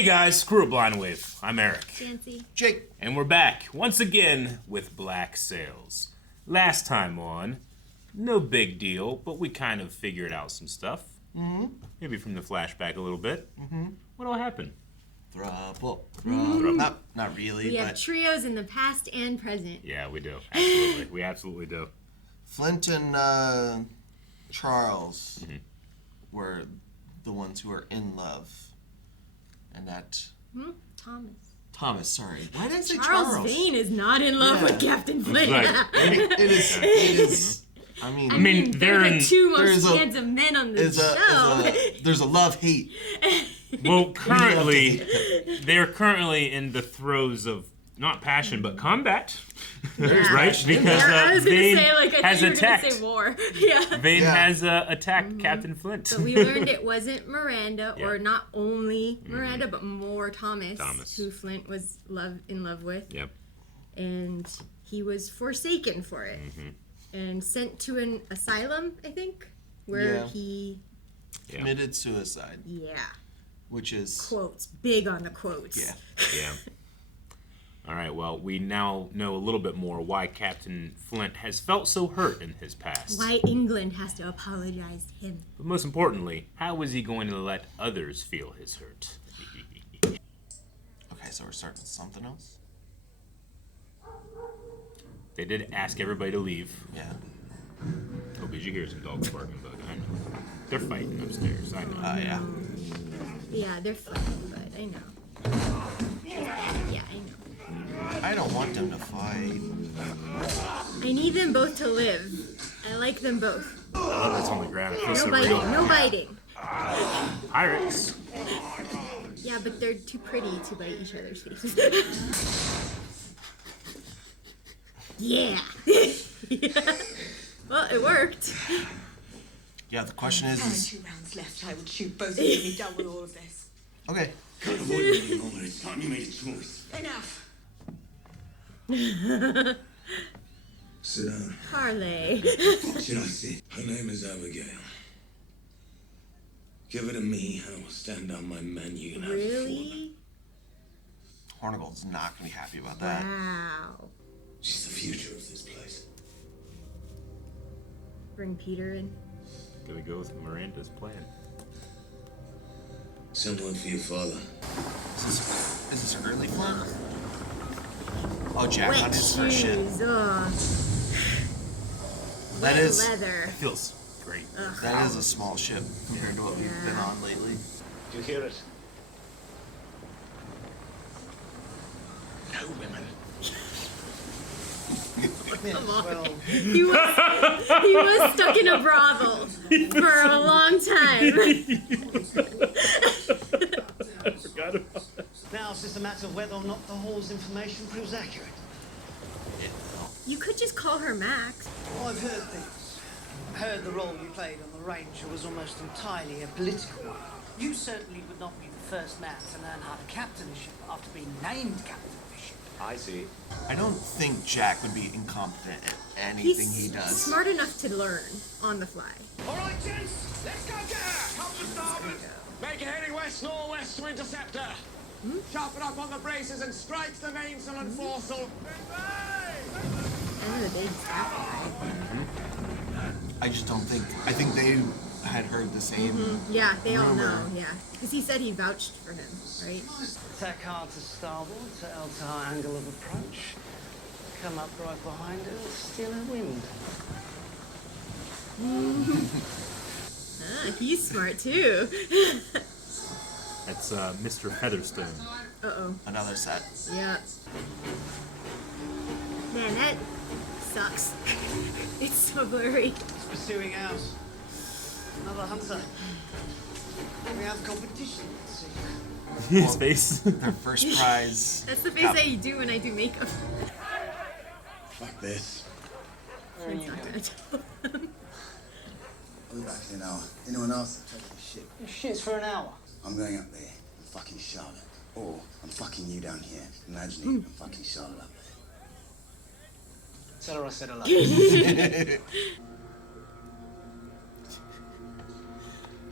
Hey guys, screw a blind wave. I'm Eric. Janci. Jake. And we're back, once again, with Black Sails. Last time on, no big deal, but we kind of figured out some stuff. Maybe from the flashback a little bit. What all happened? Throuple. Not really, We but have trios in the past and present. Yeah, we do. Absolutely. We absolutely do. Flint and Charles were the ones who were in love. And that... Thomas, sorry. Why did I say Charles? Charles Vane is not in love with Captain Flint. Right. It is. I mean, they're the two most handsome men on the show. There's a love-hate. Well, they're currently in the throes of not passion, but combat. Right? Because I was Vane gonna say, like, I has thought you were attacked. Gonna say war. Yeah. Vane has attacked Captain Flint. But we learned it wasn't Miranda, or not only Miranda, but more Thomas, who Flint was in love with. Yep. And he was forsaken for it. And sent to an asylum, I think, where he... committed suicide. Yeah. Which is... Quotes. Big on the quotes. Yeah. All right, well, we now know a little bit more why Captain Flint has felt so hurt in his past. Why England has to apologize to him. But most importantly, how is he going to let others feel his hurt? Okay, so we're starting with something else? They did ask everybody to leave. Yeah. Oh, did you hear some dogs barking about it? I know. They're fighting upstairs, I know. Yeah. Yeah, they're fighting, but I know. Yeah, I know. I don't want them to fight. I need them both to live. I like them both. I love that's on the ground. It feels No so biting, real. no biting. Pirates. Yeah, but they're too pretty to bite each other's faces. Yeah. Well, it worked. Yeah, the question is... 2 rounds left. I would shoot both of you and be done with all of this. Okay. Can't avoid it any longer. It's time you made a choice. Enough. Sit down. Parlay. What should I say? Her name is Abigail. Give her to me, and I will stand down my men. You can have it for them. Really? Hornigold's not going to be happy about that. Wow. She's the future of this place. Bring Peter in. Gonna go with Miranda's plan. Send one for your father. Is this early Flint? Oh, Jack Wet on his first ship. shoes. Ugh. That Wet is... leather. It feels great. That is a small ship compared to what we've been on lately. Do you hear it? No women. Come on. He was stuck in a brothel for a long time. I forgot about that. Now it's just a matter of whether or not the Hall's information proves accurate. You could just call her Max. Oh, I've heard things. I heard the role you played on the Ranger was almost entirely a political one. You certainly would not be the first man to learn how to captain a ship after being named captain of a ship. I see. I don't think Jack would be incompetent at anything he does. Smart enough to learn on the fly. All right, gents, let's go get her. Come to starboard. Make a heading west-northwest to intercept her. Sharpen up on the braces and strike the mainsail and foresail. I know the big staff guy. I just don't think... I think they had heard the same... Yeah, they all rumor. know, yeah. Because he said he vouched for him, right? Tack hard to starboard to alter our angle of approach. Come up right behind her and steal her wind. He's smart too. That's Mr. Featherstone. Uh-oh. Another set. Yeah. Man, that sucks. It's so blurry. He's pursuing ours. Another hunter. We have competition, let's see. His face. Their first prize. That's the face I do when I do makeup. Fuck this. It's not gonna tell them. I'll be back in an hour. Anyone else? Take the ship. Shit's for an hour. I'm going up there and fucking Charlotte. Or I'm fucking you down here. Imagining I'm fucking Charlotte up there. Tell her I said hello.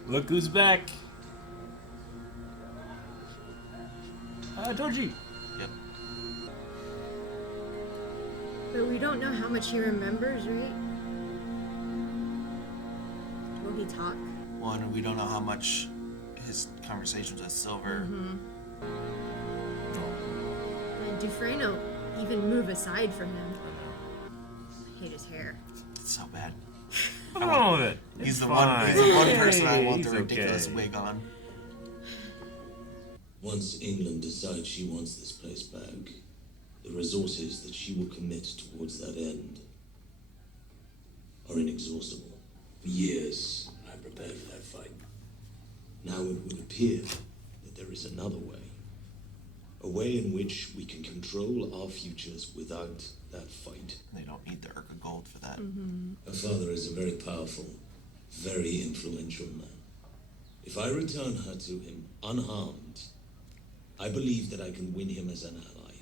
Look who's back. Doji. Yep. But we don't know how much he remembers, right? Will he talk? Well, and we don't know how much his conversations with Silver. And Dufresne even move aside from him. I hate his hair. It's so bad. What's wrong with it? He's It's the one fine. person I want He's the ridiculous okay. wig on. Once England decides she wants this place back, the resources that she will commit towards that end are inexhaustible. For years, I prepared for that fight. Now it would appear that there is another way. A way in which we can control our futures without that fight. They don't need the Urka gold for that. Her father is a very powerful, very influential man. If I return her to him unharmed, I believe that I can win him as an ally,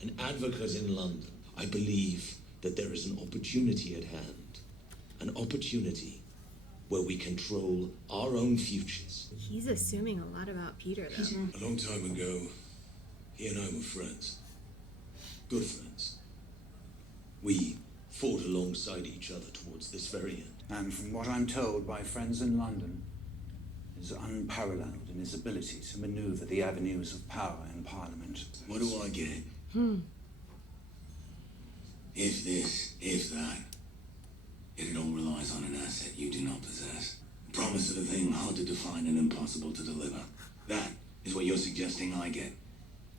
an advocate in London. I believe that there is an opportunity at hand, an opportunity where we control our own futures. He's assuming a lot about Peter, though. A long time ago, he and I were friends. Good friends. We fought alongside each other towards this very end. And from what I'm told by friends in London, is unparalleled in his ability to maneuver the avenues of power in Parliament. What do I get? If this, if that. Yet it all relies on an asset you do not possess. The promise of a thing hard to define and impossible to deliver. That is what you're suggesting I get.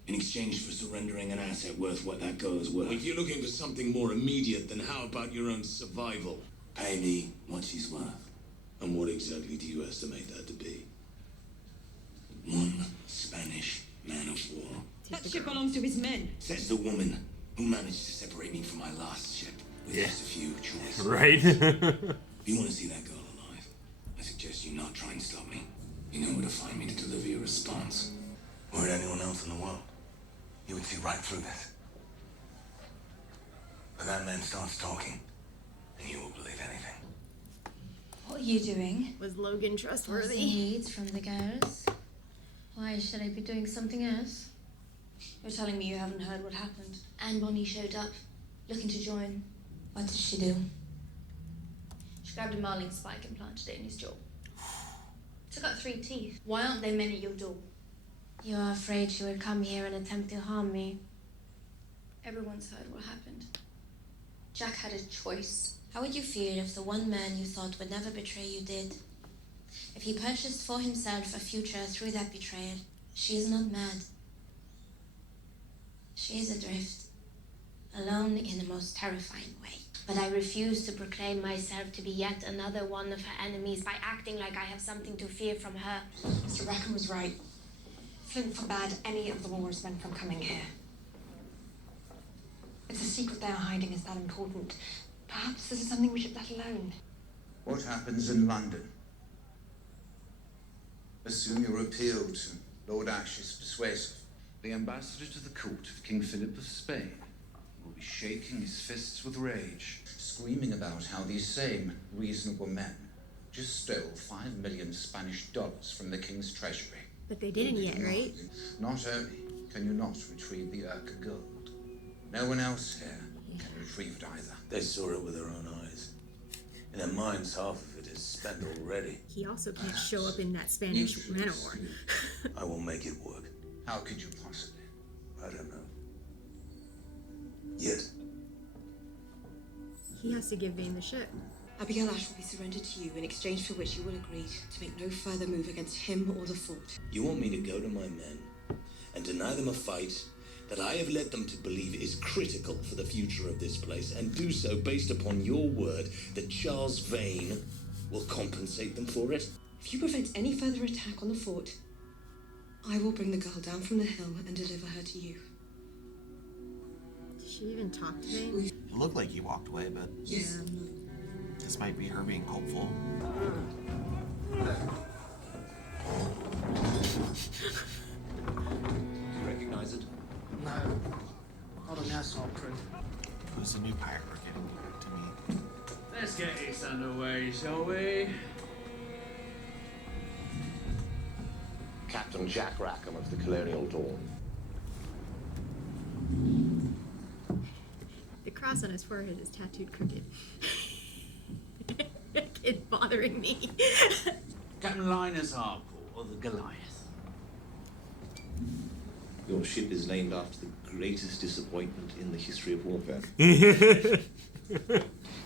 In exchange for surrendering an asset worth what that goes worth. If you're looking for something more immediate, then how about your own survival? Pay me what she's worth. And what exactly do you estimate that to be? 1 Spanish man of war. That ship belongs to his men. Says the woman who managed to separate me from my last ship with just a few choices. Right? If you want to see that girl alive, I suggest you not try and stop me. You know where to find me to deliver your response. Or at anyone else in the world. You would see right through this. But that man starts talking, and you will believe anything. What are you doing? Was Logan What's the trustworthy? needs from the girls? Why should I be doing something else? You're telling me you haven't heard what happened? Anne Bonny showed up, looking to join. What did she do? She grabbed a marling spike and planted it in his jaw. Took out 3 teeth. Why aren't they men at your door? You are afraid she would come here and attempt to harm me. Everyone's heard what happened. Jack had a choice. How would you feel if the one man you thought would never betray you did? If he purchased for himself a future through that betrayal? She is not mad. She is adrift, alone in the most terrifying way. But I refuse to proclaim myself to be yet another one of her enemies by acting like I have something to fear from her. Mr. Rackham was right. Flint forbade any of the Moors men from coming here. If the secret they are hiding is that important, perhaps this is something we should let alone. What happens in London? Assume your appeal to Lord Ashe is persuasive. The ambassador to the court of King Philip of Spain will be shaking his fists with rage, screaming about how these same reasonable men just stole $5 million Spanish dollars from the king's treasury. But they didn't yet, right? Not only can you not retrieve the Urka gold, no one else here can retrieve it either. They saw it with their own eyes. In their minds, half of it is spent already. He also can't show up in that Spanish man of war. I will make it work. How could you possibly? I don't know. Yet. He has to give Vane the ship. Abigail Ashe will be surrendered to you, in exchange for which you will agree to make no further move against him or the fort. You want me to go to my men and deny them a fight that I have led them to believe is critical for the future of this place, and do so based upon your word that Charles Vane will compensate them for it? If you prevent any further attack on the fort, I will bring the girl down from the hill and deliver her to you. Did she even talk to Vane? It looked like he walked away, but Yes. this might be her being hopeful. Do you recognize it? No, not an assault crew. Who's the new pirate we're getting to meet? Let's get this underway, shall we? Captain Jack Rackham of the Colonial Dawn. The cross on his forehead is tattooed crooked. It's bothering me. Captain Linus Harcourt, or the Goliath. Your ship is named after the greatest disappointment in the history of warfare.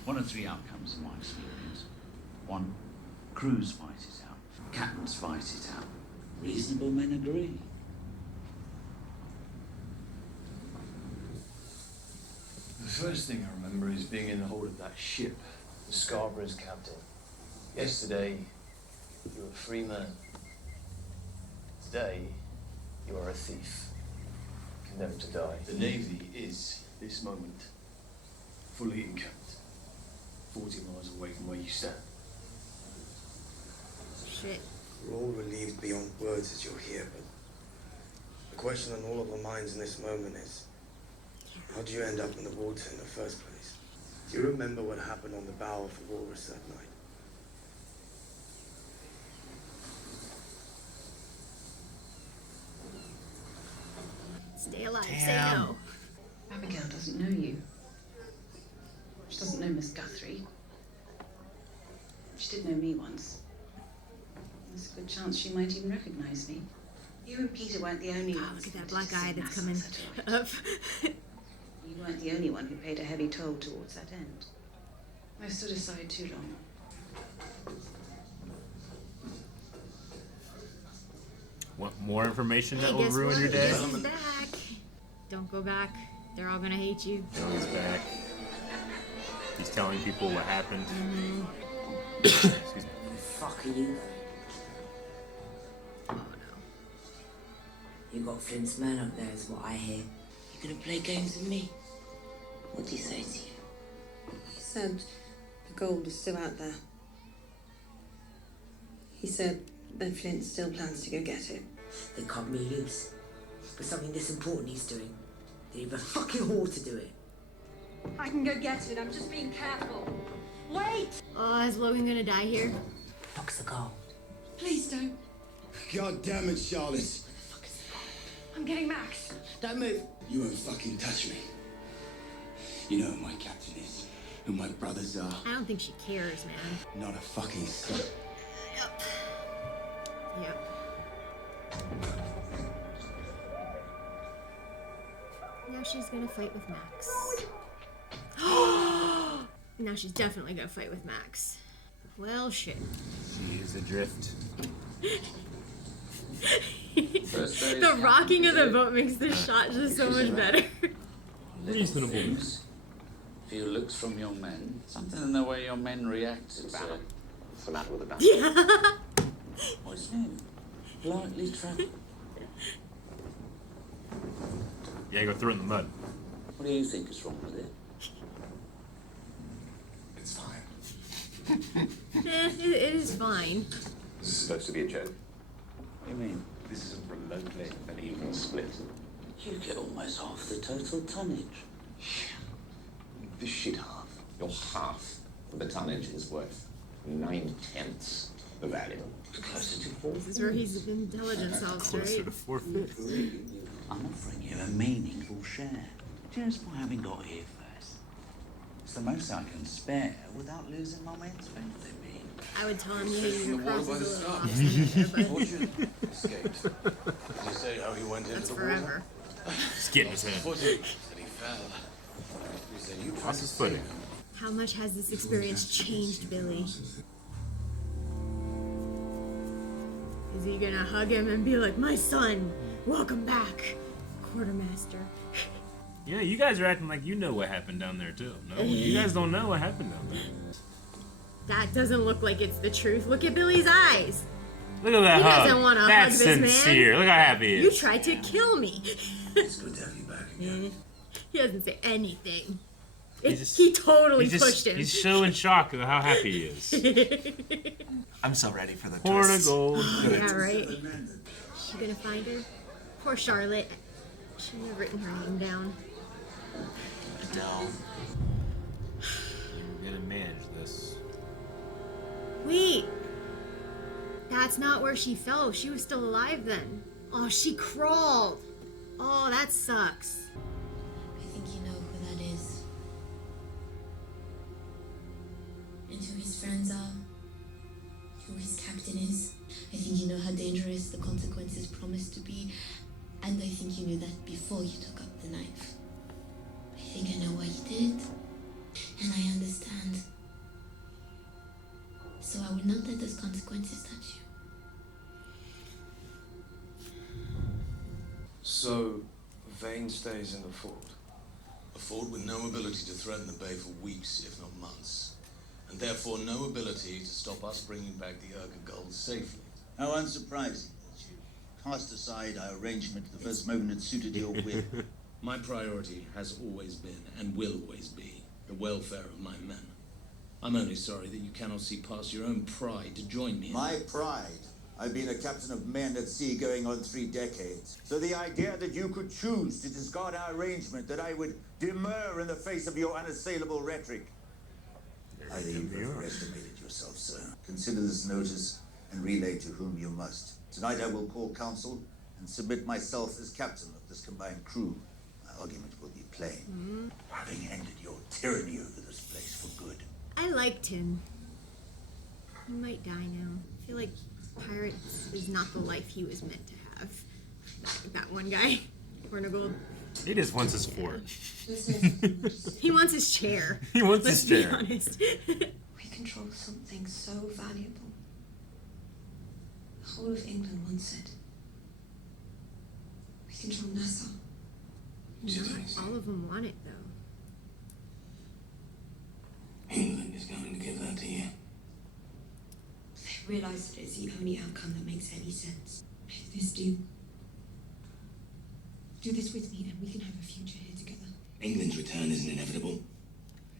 One of three outcomes in my experience. One, crews fight it out. Captains fight it out. Reasonable men agree. The first thing I remember is being in the hold of that ship, the Scarborough's captain. Yesterday, you were a free man. Today, you are a thief, condemned to die. The Navy is, this moment, fully encamped, 40 miles away from where you stand. Shit. We're all relieved beyond words that you're here, but the question on all of our minds in this moment is, how would you end up in the water in the first place? Do you remember what happened on the bow of the walrus that night? Stay alive, say no. Abigail doesn't know you. She doesn't know Miss Guthrie. She did know me once. There's a good chance she might even recognize me. You and Peter weren't the only ones. Look at that black eye that's coming up. You weren't the only one who paid a heavy toll towards that end. I stood aside too long. Want more information that will guess ruin what? your day? He's back. Don't go back. They're all gonna hate you. No, he's back. He's telling people what happened. Excuse me. Fuck are you? Oh no. You got Flint's man up there is what I hear. You gonna play games with me? What did he say to you? He said the gold is still out there. He said that Flint still plans to go get it. They cut me loose. But something this important he's doing. They need a fucking whore to do it. I can go get it. I'm just being careful. Wait! Oh, is Logan gonna die here? Fuck's the gold. Please don't. God damn it, Charlotte. I'm getting Max. Don't move. You won't fucking touch me. You know who my captain is, who my brothers are. I don't think she cares, man. Not a fucking son. Yep. Yep. Now she's gonna fight with Max. Now she's definitely gonna fight with Max. Well, shit. She is adrift. The rocking of the boat makes the shot just so much better. Reasonable. Few looks from your men. Something in the way your men reacted. What's the matter with the banner? Yeah. What's new? Lightly troubled. Yeah, go throw it in the mud. What do you think is wrong with it? It's fine. It is fine. This is supposed to be a joke. What do you mean? This is remotely an even split. You get almost half the total tonnage. This shit half. Your half of the tonnage is worth 9/10 the value. Closer to 4. This is where his intelligence helps, Closer right? to 4/5. I'm offering you a meaningful share. Just by having got here first. It's the most I can spare without losing my men's faith in me. I would tell him your cross is a little off. Fortune escaped. Did you say how he went into That's the forever. Just getting his hand. Footing. Said he fell. He said you tried Lost to his save footing. him. How much has this experience changed Billy? Is he gonna hug him and be like, my son, welcome back, quartermaster? Yeah, you guys are acting like you know what happened down there too. No, you guys don't know what happened down there. That doesn't look like it's the truth. Look at Billy's eyes. Look at that He hug. doesn't want to hug That's this sincere. man. Look how happy he You is. tried to kill me. It's good to have you back again. He doesn't say anything. He Totally pushed him. He's showing shock of how happy he is. I'm so ready for the Horn of twist. gold. Yeah, right? She gonna find her? Poor Charlotte. Should have written her name down. No. You're gonna manage this. Wait. That's not where she fell. She was still alive then. Oh, she crawled. Oh, that sucks. who his friends are, who his captain is. I think you know how dangerous the consequences promise to be, and I think you knew that before you took up the knife. I think I know why you did, and I understand. So I will not let those consequences touch you. So, Vane stays in the fort. A fort with no ability to threaten the Bay for weeks, if not months. And therefore no ability to stop us bringing back the Urga gold safely. How unsurprising that you cast aside our arrangement at the first moment it suited your will. My priority has always been, and will always be, the welfare of my men. I'm only sorry that you cannot see past your own pride to join me in My pride? I've been a captain of men at sea going on 3 decades. So the idea that you could choose to discard our arrangement, that I would demur in the face of your unassailable rhetoric. Either you've overestimated yourself, sir. Consider this notice and relay to whom you must. Tonight I will call council and submit myself as captain of this combined crew. My argument will be plain. Having ended your tyranny over this place for good. I liked him. He might die now. I feel like pirates is not the life he was meant to have. That one guy, Hornigold. He just wants his fort. He wants his chair. He wants Let's his chair. be honest. We control something so valuable. The whole of England wants it. We control Nassau. Not all of them want it, though. England is going to give that to you. They realize that it's the only outcome that makes any sense. Make this deal. Do this with me and we can have a future here together. England's return isn't inevitable.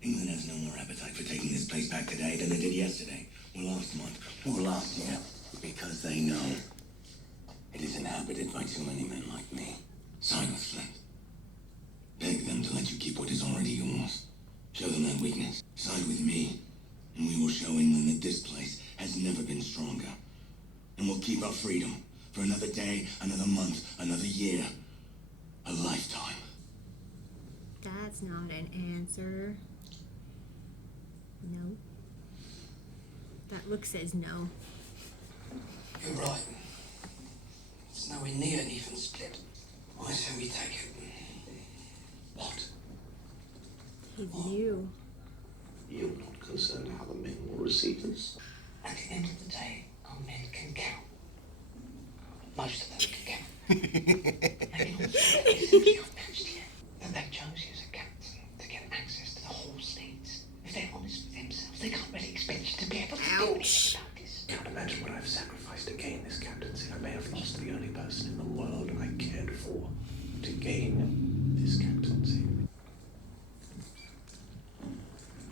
England has no more appetite for taking this place back today than they did yesterday, or last month, or last year, because they know it is inhabited by too many men like me. Side with Flint. Beg them to let you keep what is already yours. Show them that weakness. Side with me, and we will show England that this place has never been stronger. And we'll keep our freedom for another day, another month, another year, a lifetime. That's not an answer. No. That look says no. You're right. It's nowhere near an even split. I say we take it. What? He's new. You're not concerned how the men will receive us? At the end of the day, our men can count. Most of them can count. Maybe not simply unmatched yet. And they've chosen you as a captain to get access to the horse needs. If they're honest with themselves, they can't really expect you to be able to do anything about this. Can't imagine what I've sacrificed to gain this captaincy. I may have lost the only person in the world I cared for to gain this captaincy.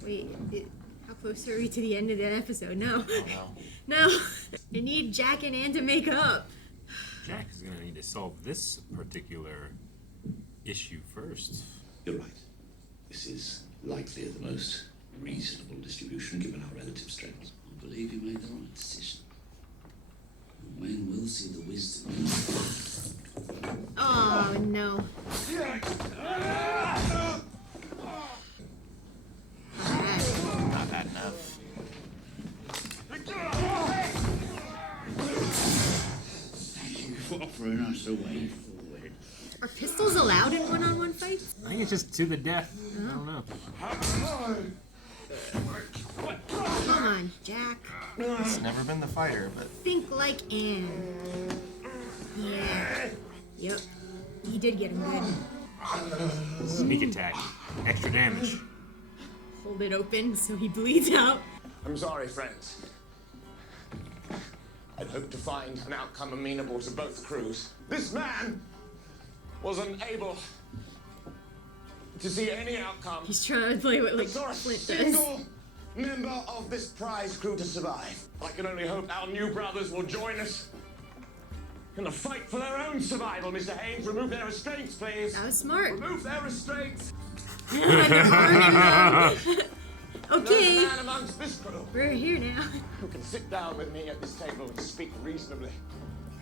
Wait, how close are we to the end of that episode? No. Oh, no. No. I need Jack and Anne to make up. Jack is going to need to solve this particular issue first. You're right. This is likely the most reasonable distribution given our relative strengths. I believe you made the right decision. When we'll see the wisdom. Oh, no. Not bad enough. Thank you for offering us a way forward. Are pistols allowed in one-on-one fights? I think it's just to the death. I don't know. Come on, Jack. He's never been the fighter, but Think like Anne. Yeah. Yep. He did get him good. Sneak attack. Extra damage. Hold it open so he bleeds out. I'm sorry, friends. I'd hoped to find an outcome amenable to both crews. This man was unable to see any outcome. He's trying to play what, like, for a Flint does. single member of this prize crew to survive. I can only hope our new brothers will join us in the fight for their own survival. Mr. Haynes, remove their restraints, please. That was smart. Remove their restraints. Okay. There's a man amongst this crew We're here now. who can sit down with me at this table and speak reasonably,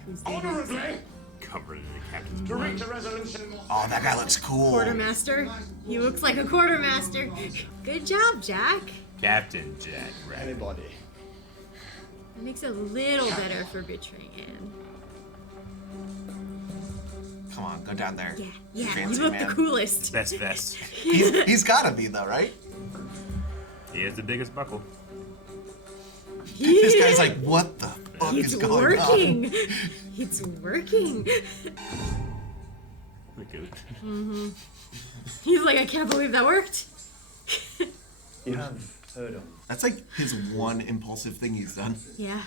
Who's that? honorably, Covered in the captain's to blood. reach a resolution. oh, that guy looks cool. Quartermaster. He looks like a quartermaster. Good job, Jack. Captain Jack Rackham. Anybody. It makes it a little better for betraying Anne. Come on, go down there. Yeah, Fancy you look man. the coolest. Best vest. He's gotta be though, right? He has the biggest buckle. This guy's like, what the fuck is going on? It's working. Look at it. He's like, I can't believe that worked. You have heard of. That's like his one impulsive thing he's done. Yeah.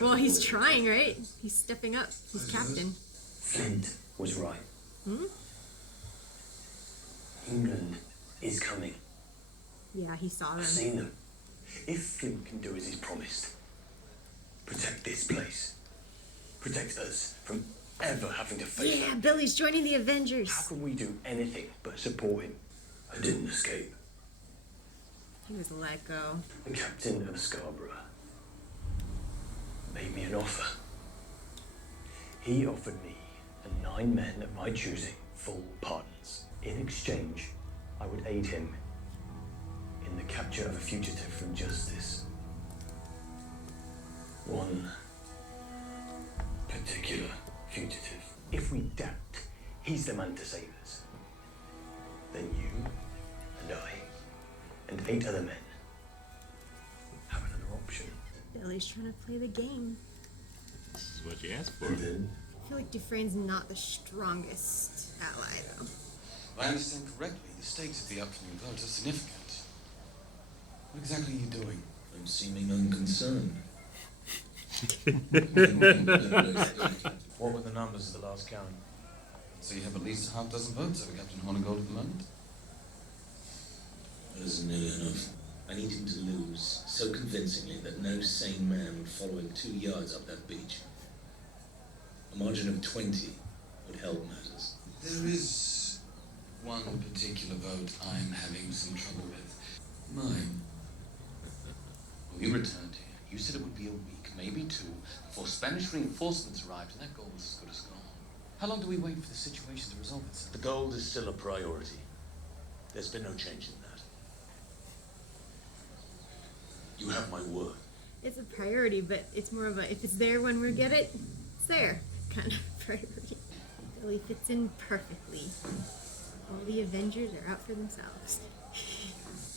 Well, he's trying, right? He's stepping up. He's captain. Flint was right. England is coming. Yeah, he saw them. I've seen them. If Flint can do as he's promised, protect this place, protect us from ever having to face Yeah, it. Billy's joining the Avengers. How can we do anything but support him? I didn't escape. He was let go. The captain of Scarborough made me an offer. He offered me and 9 men of my choosing full pardons. In exchange, I would aid him in the capture of a fugitive from justice. One particular fugitive. If we doubt he's the man to save us, then you and I and 8 other men have another option. Billy's trying to play the game. This is what you asked for. I feel like Dufresne's not the strongest ally, though. If I understand correctly, the stakes of the upcoming vote are significant. What exactly are you doing? I'm seeming unconcerned. What were the numbers of the last count? So you have at least a half dozen votes over Captain Hornigold at the moment? That isn't nearly enough. I need him to lose so convincingly that no sane man would follow him 2 yards up that beach. A margin of 20 would help matters. There is one particular vote I'm having some trouble with. Mine. When we returned here, you said it would be a week, maybe 2, before Spanish reinforcements arrived, and that goal is as good as gone. How long do we wait for the situation to resolve itself? The gold is still a priority. There's been no change in that. You have my word. It's a priority, but it's more of a, if it's there when we get it, it's there kind of priority. Billy fits in perfectly. All the Avengers are out for themselves.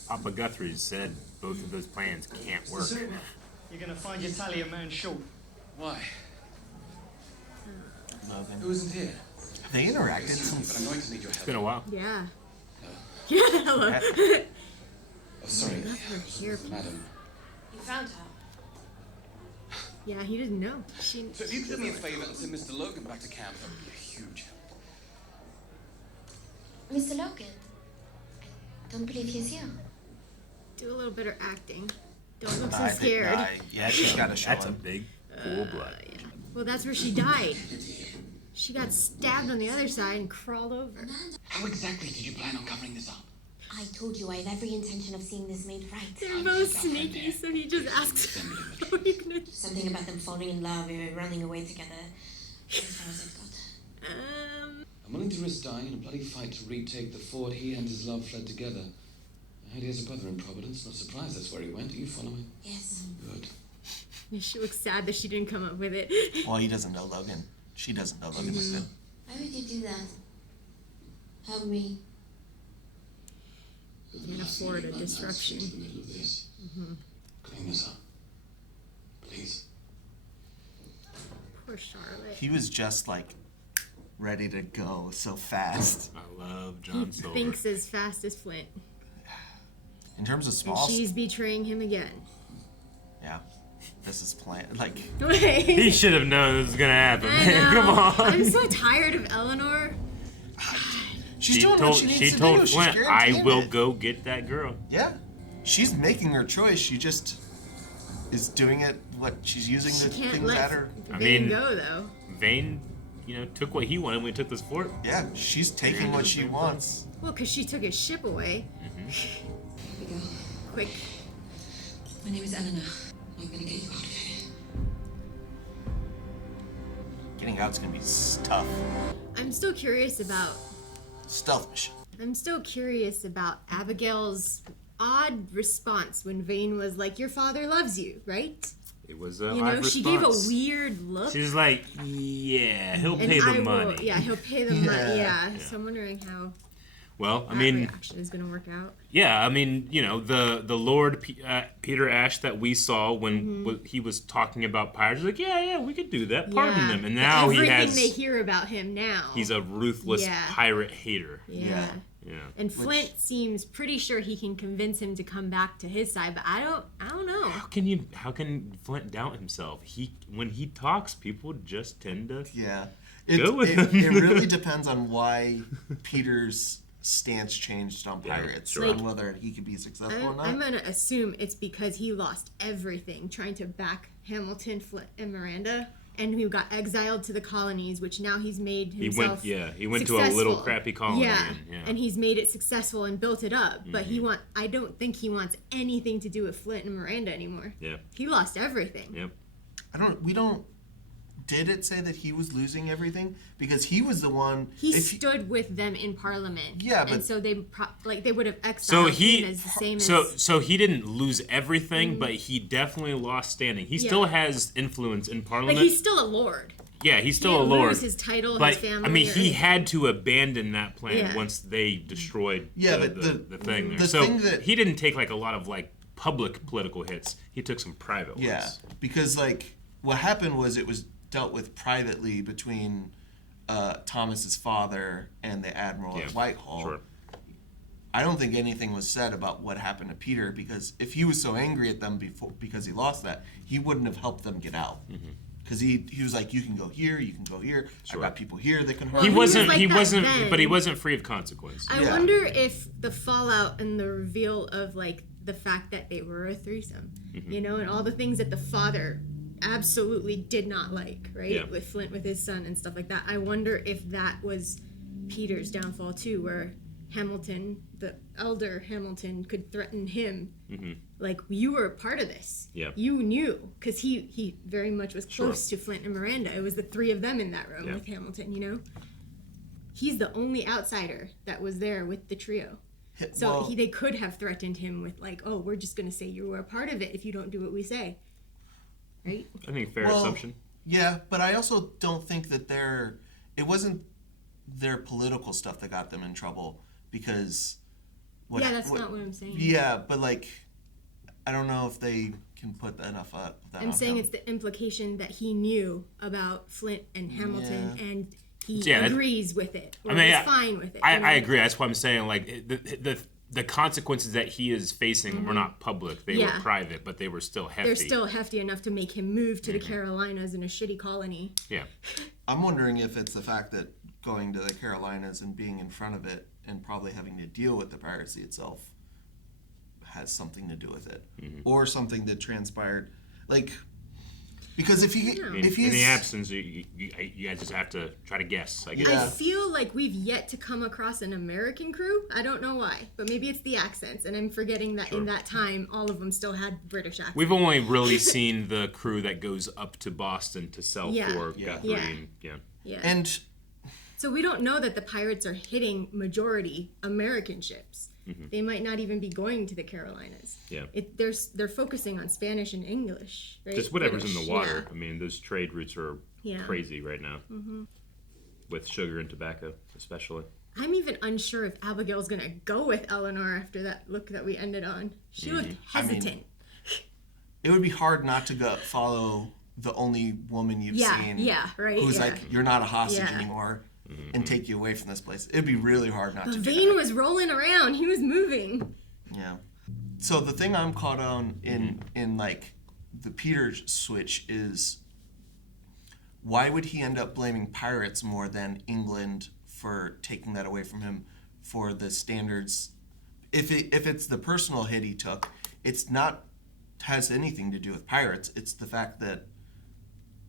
Papa Guthrie said both of those plans can't work. You're gonna find your Italian man short. Why? Logan. Who isn't here? They interacted But I'm going to need your help. It's been a while. Yeah. Yeah, hello. Oh, sorry. I love her hair. Madam. You found her. Yeah, he didn't know. She. So if you could do me a favor and send Mr. Logan back to camp, that would be a huge help. Mr. Logan? I don't believe he's here. Do a little better acting. Don't look so I think scared. yeah, she's gotta show That's a him. big cool blood. Yeah. Well, that's where she died. She got stabbed on the other side and crawled over. How exactly did you plan on covering this up? I told you I had every intention of seeing this made right. They're both sneaky, so he just asks, how are you gonna... Something about them falling in love or running away together. As far as I've got. I'm willing to risk dying in a bloody fight to retake the fort he and his love fled together. I heard he has a brother in Providence. Not surprised that's where he went. Are you following? Yes. Good. She looks sad that she didn't come up with it. Well, he doesn't know Logan. She doesn't know Logan was good. Why would you do that? Help me. We can't afford a disruption. In the middle of this. Clean this up. Please. Poor Charlotte. He was just like ready to go so fast. I love John He Silver. thinks as fast as Flint. In terms of And small, she's betraying him again. yeah, this is planned. Like He should have known this was gonna happen. I know. Come on. I'm so tired of Eleanor. she's doing what she needs to do. She's Flint, I guaranteeing will it. go get that girl. Yeah, she's making her choice. She just is doing it. What she's using She the can't things let that are. Vane go, though. Vane, took what he wanted when we took this fort. Yeah, she's taking what she wants. Well, because she took his ship away. Abigail, Quick. my name is Eleanor. I'm gonna get you out of here. Getting out's gonna be tough. I'm still curious about Stealth mission. I'm still curious about Abigail's odd response when Vane was like, "Your father loves you," right? It was a You know, odd she gave a response. weird look. She's like, yeah, he'll And pay the I will- money. Yeah, he'll pay the money. Yeah. Yeah. So I'm wondering how Well, I that mean, reaction is going to work out. yeah, I mean, you know, the Lord Peter Ashe that we saw when Mm-hmm. he was talking about pirates, was like, yeah, we could do that. Pardon Yeah. them. And now he Everything has. they hear about him now. He's a ruthless Yeah. pirate hater. Yeah. Yeah. And Flint seems pretty sure he can convince him to come back to his side, but I don't know. How can Flint doubt himself? When he talks, people just tend to go with him. It really depends on why Peter's stance changed on pirates, sure. on whether he could be successful or not. I'm gonna assume it's because he lost everything trying to back Hamilton, Flint, and Miranda, and he got exiled to the colonies, which now he's made himself. He went to a little crappy colony. Yeah, and he's made it successful and built it up. But I don't think he wants anything to do with Flint and Miranda anymore. Yeah. He lost everything. Yep. Did it say that he was losing everything? Because he was the one. He stood with them in Parliament. Yeah, but and so they they would have exiled him as the same as. So he didn't lose everything, but he definitely lost standing. He still has influence in Parliament. Like he's still a lord. Yeah, he's still He a didn't lord. lose his title, but, his family. I mean, or he anything. had to abandon that plan Yeah. once they destroyed but the thing there. the So thing that- he didn't take like a lot of like public political hits. He took some private ones. Yeah, because like what happened was it was dealt with privately between Thomas's father and the admiral at Whitehall. Sure. I don't think anything was said about what happened to Peter, because if he was so angry at them because he lost that, he wouldn't have helped them get out. Because he was like, you can go here, you can go here. I've got people here that can harm He you." wasn't. like He that wasn't. then. But he wasn't free of consequence. I wonder if the fallout and the reveal of like the fact that they were a threesome, you know, and all the things that the father absolutely did not like, right? Yeah. With Flint, with his son and stuff like that. I wonder if that was Peter's downfall too, where Hamilton, the elder Hamilton, could threaten him. Like, you were a part of this. Yeah. You knew, because he very much was close to Flint and Miranda. It was the three of them in that room with Hamilton, you know? He's the only outsider that was there with the trio. So they could have threatened him with like, oh, we're just going to say you were a part of it if you don't do what we say. Right? I think fair assumption. Yeah, but I also don't think that it wasn't their political stuff that got them in trouble, because that's not what I'm saying. Yeah, but like, I don't know if they can put enough up. I'm saying it's the implication that he knew about Flint and Hamilton, and he agrees with it. Or he's fine with it. I agree. That's what I'm saying. Like the consequences that he is facing were not public; they were private, but they were still hefty. They're still hefty enough to make him move to the Carolinas in a shitty colony. Yeah. I'm wondering if it's the fact that going to the Carolinas and being in front of it and probably having to deal with the piracy itself has something to do with it, or something that transpired, like. Because if he's in the absence, you guys just have to try to guess. I guess. I feel like we've yet to come across an American crew. I don't know why, but maybe it's the accents, and I'm forgetting that in that time, all of them still had British accents. We've only really seen the crew that goes up to Boston to sell for Guthrie. Yeah. And so we don't know that the pirates are hitting majority American ships. They might not even be going to the Carolinas. Yeah. They're focusing on Spanish and English, right? Just whatever's British, in the water. I mean, those trade routes are crazy right now. With sugar and tobacco, especially. I'm even unsure if Abigail's going to go with Eleanor after that look that we ended on. She looked hesitant. I mean, it would be hard not to go follow the only woman you've seen. Yeah, right. Who's like, you're not a hostage anymore. And take you away from this place. It'd be really hard not to do Vane that. was rolling around. He was moving. Yeah. So the thing I'm caught on in like the Peter switch is, why would he end up blaming pirates more than England for taking that away from him for the standards? If it's the personal hit he took, it's not has anything to do with pirates. It's the fact that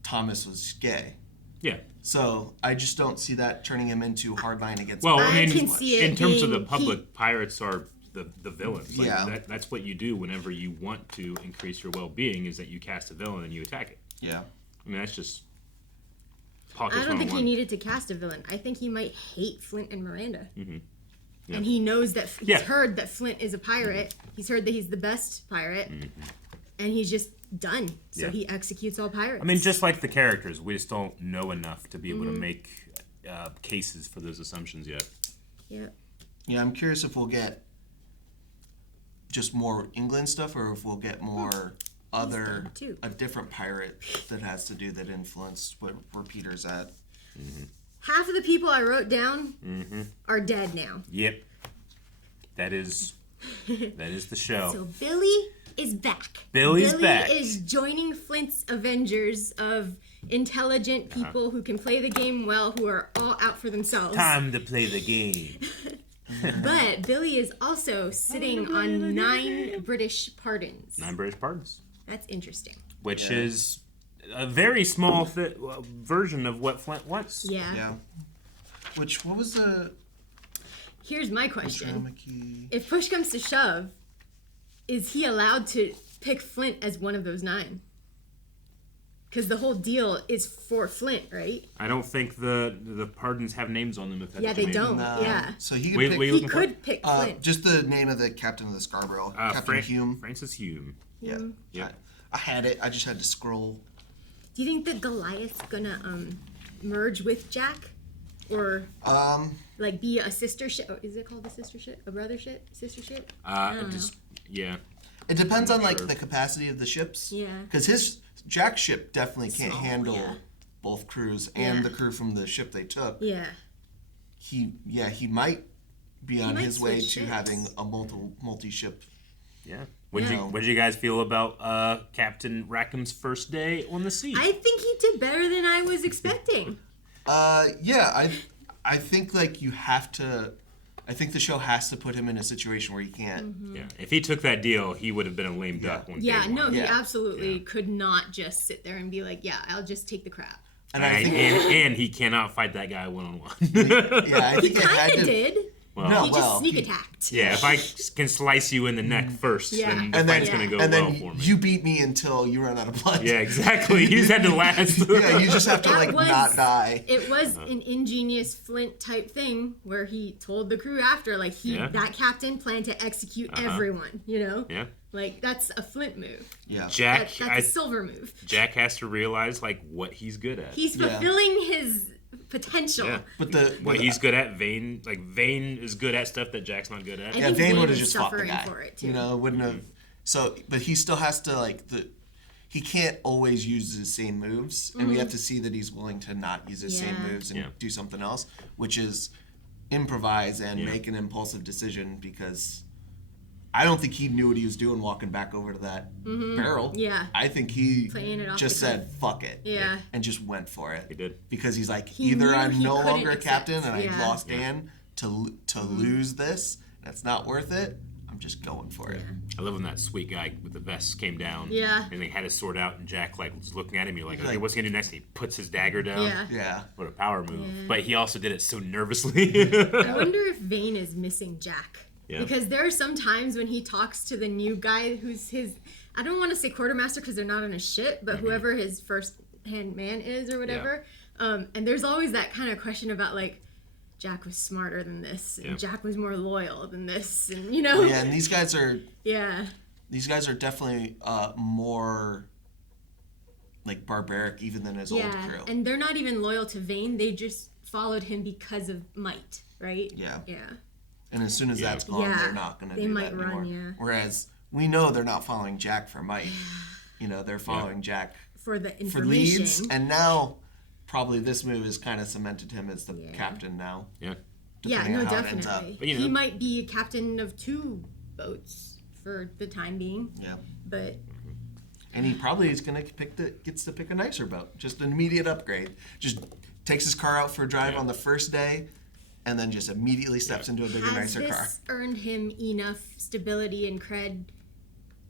Thomas was gay. Yeah. So I just don't see that turning him into hardline against. Well, pirates. I mean, in terms of the public, pirates are the villains. Like, Yeah. That's what you do whenever you want to increase your well-being, is that you cast a villain and you attack it. Yeah. I mean, that's just I politics don't think he 101. needed to cast a villain. I think he might hate Flint and Miranda. And he knows that he's heard that Flint is a pirate. He's heard that he's the best pirate. And he's just done. So he executes all pirates. I mean, just like the characters, we just don't know enough to be able to make cases for those assumptions yet. Yeah. Yeah, I'm curious if we'll get just more England stuff, or if we'll get more a different pirate that has to do that influenced where Peter's at. Half of the people I wrote down are dead now. Yep. That is the show. So Billy is back. Billy is joining Flint's Avengers of intelligent people who can play the game well, who are all out for themselves. Time to play the game. But Billy is also sitting on 9 British pardons. 9 British pardons. That's interesting. Which is a very small version of what Flint wants. Yeah. What was the... Here's my question. If push comes to shove, is he allowed to pick Flint as one of those 9? Because the whole deal is for Flint, right? I don't think the pardons have names on them. If that's they don't. Yeah. So he could pick Flint. Just the name of the captain of the Scarborough. Captain Hume. Francis Hume. Yeah. I had it. I just had to scroll. Do you think that Goliath's gonna merge with Jack, or like be a sister ship? Oh, is it called a sister ship? A brother ship? Sister ship? It depends on the capacity of the ships. Yeah. Because Jack's ship definitely can't handle both crews and the crew from the ship they took. Yeah. He might be on his way to having a multi-ship. Yeah. What did you guys feel about Captain Rackham's first day on the sea? I think he did better than I was expecting. I think you have to. I think the show has to put him in a situation where he can't. Yeah, if he took that deal, he would have been a lame duck. He absolutely could not just sit there and be like, "Yeah, I'll just take the crap." And he cannot fight that guy one-on-one. I think he kind of did. Well, he just sneak attacked. Yeah, if I can slice you in the neck first, then the fight's going to go well for me. You beat me until you run out of blood. Yeah, exactly. You just had to last. You just have to not die. It was an ingenious Flint type thing where he told the crew after, that captain planned to execute everyone, Yeah. That's a Flint move. Yeah. Jack, that's a silver move. Jack has to realize what he's good at. He's fulfilling his potential. Yeah. But what he's good at, Vane is good at stuff that Jack's not good at. Vane would have just fought the guy. For it too. Wouldn't have. So, but he still has to he can't always use his same moves, and we have to see that he's willing to not use his same moves and do something else, which is improvise and make an impulsive decision, because I don't think he knew what he was doing walking back over to that barrel. Yeah. I think he just just said, fuck it. Yeah. And just went for it. He did. Because he's like, He either knew I'm he no couldn't longer a captain accept. and I lost Dan to lose this, and it's not worth it, I'm just going for it. I love when that sweet guy with the vest came down. Yeah. And they had his sword out, and Jack was looking at him. You're like, okay, what's he gonna do next? And he puts his dagger down. Yeah. What a power move! Yeah. But he also did it so nervously. I wonder if Vane is missing Jack. Yeah. Because there are some times when he talks to the new guy who's his, I don't want to say quartermaster because they're not on a ship, but whoever his first-hand man is or whatever. Yeah. And there's always that kind of question about Jack was smarter than this, and Jack was more loyal than this, and Yeah, and these guys are. Yeah. These guys are definitely more barbaric even than his old crew. And they're not even loyal to Vane. They just followed him because of might, right? Yeah. Yeah. And as soon as that's gone, they're not going to do that anymore. Whereas we know they're not following Jack for might. They're following Jack for the information. For leads. And now, probably this move has kind of cemented him as the captain now. Yeah. Definitely. But, he might be a captain of 2 boats for the time being. Yeah. But. And he probably is going to gets to pick a nicer boat. Just an immediate upgrade. Just takes his car out for a drive on the first day, and then just immediately steps into a bigger, nicer car. Has this earned him enough stability and cred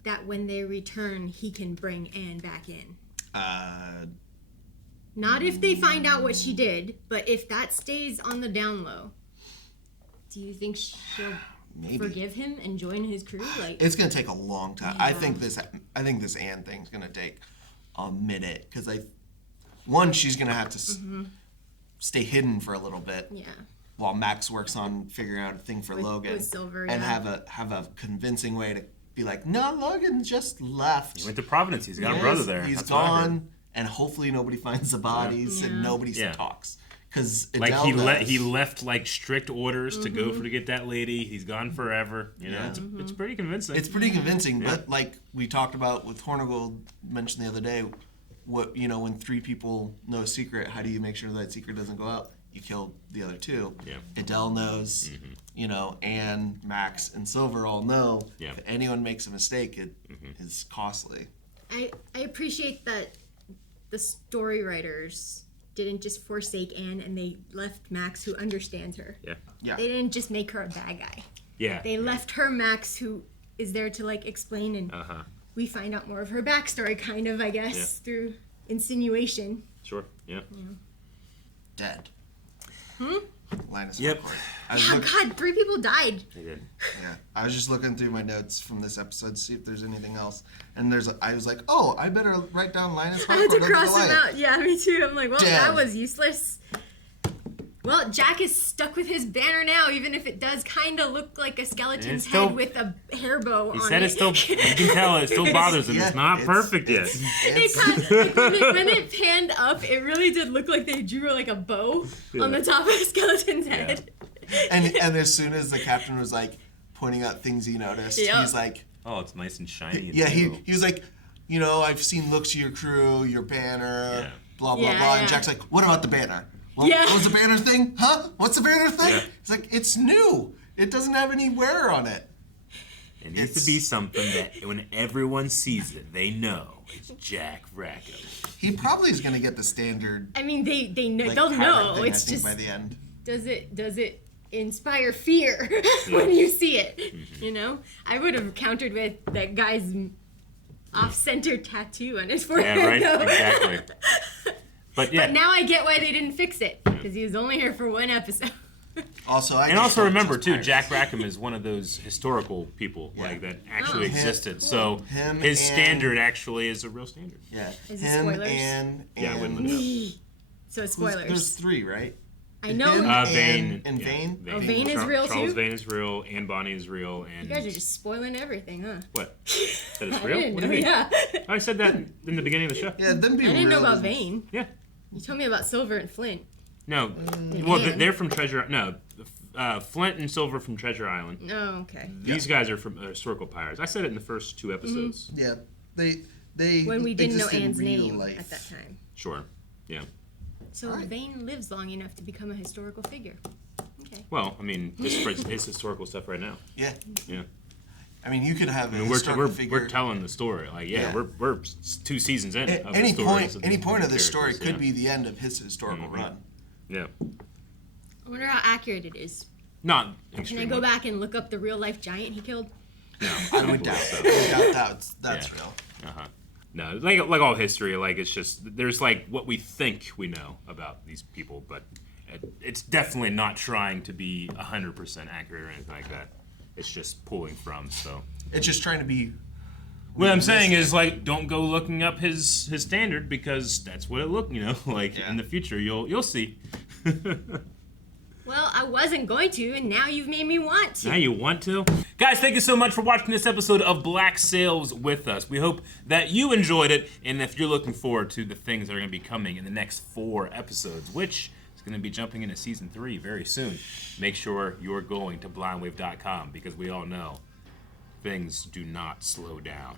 that when they return, he can bring Anne back in? Not if they find out what she did, but if that stays on the down low, do you think she'll forgive him and join his crew? It's going to take a long time. Yeah. I think this Anne thing's going to take a minute, because she's going to have to stay hidden for a little bit. Yeah. while Max works on figuring out a thing for Logan, with Silver, and have a convincing way to be like, no, Logan just left. He went to Providence. He's got a brother there. He's That's what I heard. gone, and hopefully nobody finds the bodies and nobody talks. Because he left like strict orders to go to get that lady. He's gone forever. You know, it's pretty convincing. It's pretty convincing, but like we talked about with Hornigold mentioned the other day, what when 3 people know a secret, how do you make sure that secret doesn't go out? You kill the other 2. Yeah. Adele knows, and Max and Silver all know. Yeah. If anyone makes a mistake, it is costly. I appreciate that the story writers didn't just forsake Anne and they left Max, who understands her. Yeah. They didn't just make her a bad guy. Yeah. They left her Max, who is there to like explain, and we find out more of her backstory, kind of, I guess, through insinuation. Sure. Yeah. Dead. Linus Yep. God, 3 people died. They did. Yeah. I was just looking through my notes from this episode to see if there's anything else. And I was like, oh, I better write down Linus. I had to cross him out. Yeah, me too. I'm like, well, that was useless. Well, Jack is stuck with his banner now, even if it does kind of look like a skeleton's head with a hair bow on it. He said it still, you can tell it still bothers him. It's not perfect yet. When it panned up, it really did look like they drew like a bow on the top of a skeleton's head. And as soon as the captain was like pointing out things he noticed, he's like, oh, it's nice and shiny. He was like, I've seen looks of your crew, your banner, blah, blah, blah. And Jack's like, what about the banner? Well, what was the banner thing? Huh? What's the banner thing? It's like, it's new. It doesn't have any wear on it. It needs to be something that when everyone sees it, they know it's Jack Rackham. He probably is going to get the standard. I mean, they know, they'll know. Thing, it's just by the end. Does it inspire fear when you see it? I would have countered with that guy's off-center tattoo on his forehead. Yeah, right. Exactly. But now I get why they didn't fix it, because he was only here for 1 episode. Also, remember too, Jack Rackham is one of those historical people like that actually existed. Cool. So his standard actually is a real standard. Yeah. Is it spoilers? I wouldn't look it up. So spoilers. There's 3, right? I know. Vane. Vane. Oh, Vane is real too. Charles Vane is real, and Bonnie is real, and you guys are just spoiling everything, huh? What? That it's real? What do you mean? Yeah. I said that in the beginning of the show. Yeah, I didn't know about Vane. Yeah. You told me about Silver and Flint. No. Well, they're from Treasure. No. Flint and Silver from Treasure Island. Oh, okay. These guys are from historical pirates. I said it in the first 2 episodes. Yeah. They when we didn't know Anne's name at that time. Sure. Yeah. So Vane lives long enough to become a historical figure. Okay. Well, I mean, this is historical stuff right now. Yeah. Yeah. I mean, you could have a historical figure. We're telling the story. Like, we're 2 seasons in. Of any the stories any point of this story could be the end of his historical run. Yeah. I wonder how accurate it is. Not extremely. Can I go back and look up the real life giant he killed? No, I would doubt that. That's real. No, like all history, like it's just there's like what we think we know about these people, but it's definitely not trying to be 100% accurate or anything like that. It's just pulling from. So it's just trying to be. What I'm saying is like don't go looking up his standard because that's what it looked. In the future you'll see. Well, I wasn't going to, and now you've made me want to. Now you want to? Guys, thank you so much for watching this episode of Black Sails with us. We hope that you enjoyed it, and if you're looking forward to the things that are going to be coming in the next 4 episodes, which is going to be jumping into Season 3 very soon, make sure you're going to blindwave.com because we all know things do not slow down.